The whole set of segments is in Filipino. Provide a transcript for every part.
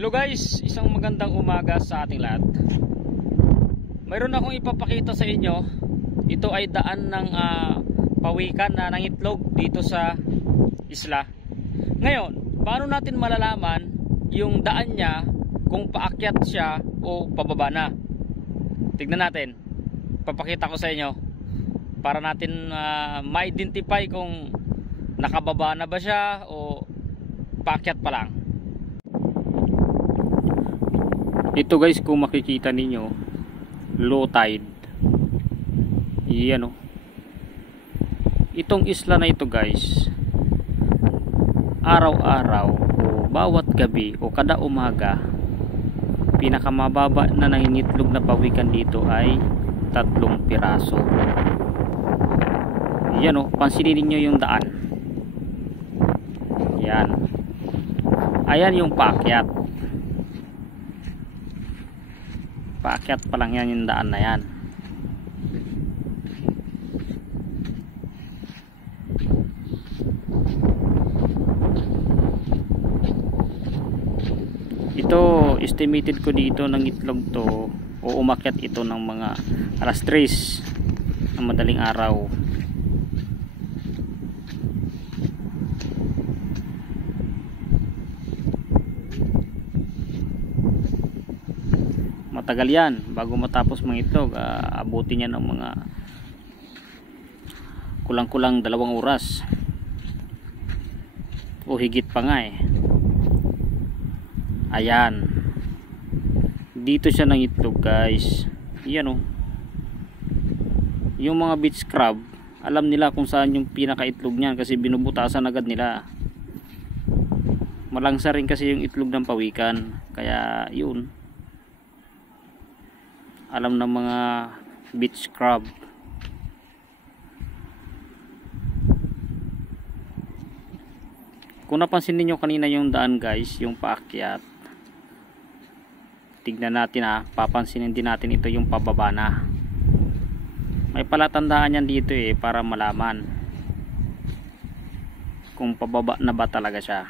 Hello guys, isang magandang umaga sa ating lahat. Mayroon akong ipapakita sa inyo. Ito ay daan ng pawikan na nangitlog dito sa isla. Ngayon, paano natin malalaman yung daan niya kung paakyat siya o pababa na? Tignan natin. Papakita ko sa inyo para natin ma-identify kung nakababa na ba siya o paakyat pa lang. Ito guys, kung makikita ninyo, low tide. Yan o. Itong isla na ito guys, araw-araw o bawat gabi o kada umaga, pinakamababa na nangingitlog na pawikan dito ay 3 piraso. Yan o, pansinin ninyo yung daan. Yan. Ayan yung paakyat. Paakyat pa lang yan yung daan na yan. Ito, estimated ko dito ng itlog to o umakyat ito ng mga alas 3 ng madaling araw. Matagal yan bago matapos mangitlog. Abutin niya ng mga kulang-kulang 2 oras o higit pa nga eh. Ayan, dito siya nangitlog guys. Yan o, yung mga beach crab, alam nila kung saan yung pinakaitlog niyan kasi binubutasan agad nila. Malangsa rin kasi yung itlog ng pawikan, kaya yun, alam ng mga beach crab. Kung napansin niyo kanina yung daan guys, yung paakyat, tignan natin papansinin din natin ito yung pababa na. May palatandaan yan dito eh, para malaman kung pababa na ba talaga siya.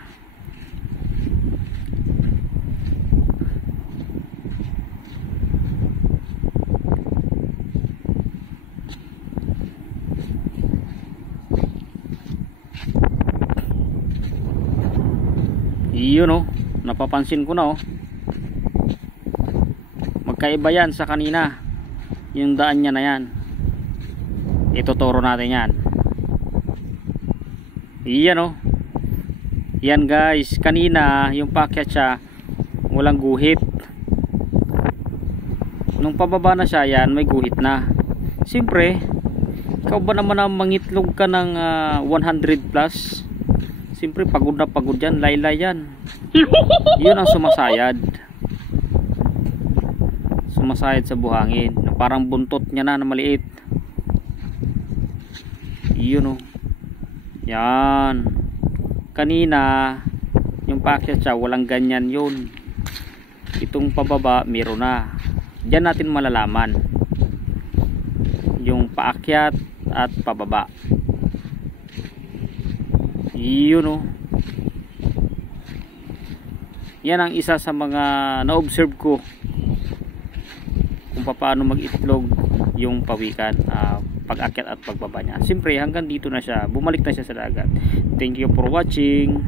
Yun o, napapansin ko na o, magkaiba yan sa kanina yung daan niya na yan. Ituturo natin yan. Yan o, yan guys, kanina yung paakyat siya walang guhit, nung pababa na siya yan may guhit na. Siyempre, ikaw ba naman ang mangitlog ka ng 100 plus, siyempre pagod na pagod yan, laylay yan. Yun ang sumasayad sa buhangin, parang buntot niya na maliit. Yun o, yan. Kanina yung paakyat siya walang ganyan yun, itong pababa meron na. Diyan natin malalaman yung paakyat at pababa. Yun o, yan ang isa sa mga na-observe ko kung paano mag-itlog yung pawikan, pag-akyat at pagbaba niya. Siyempre hanggang dito na siya, bumalik na siya sa dagat. Thank you for watching.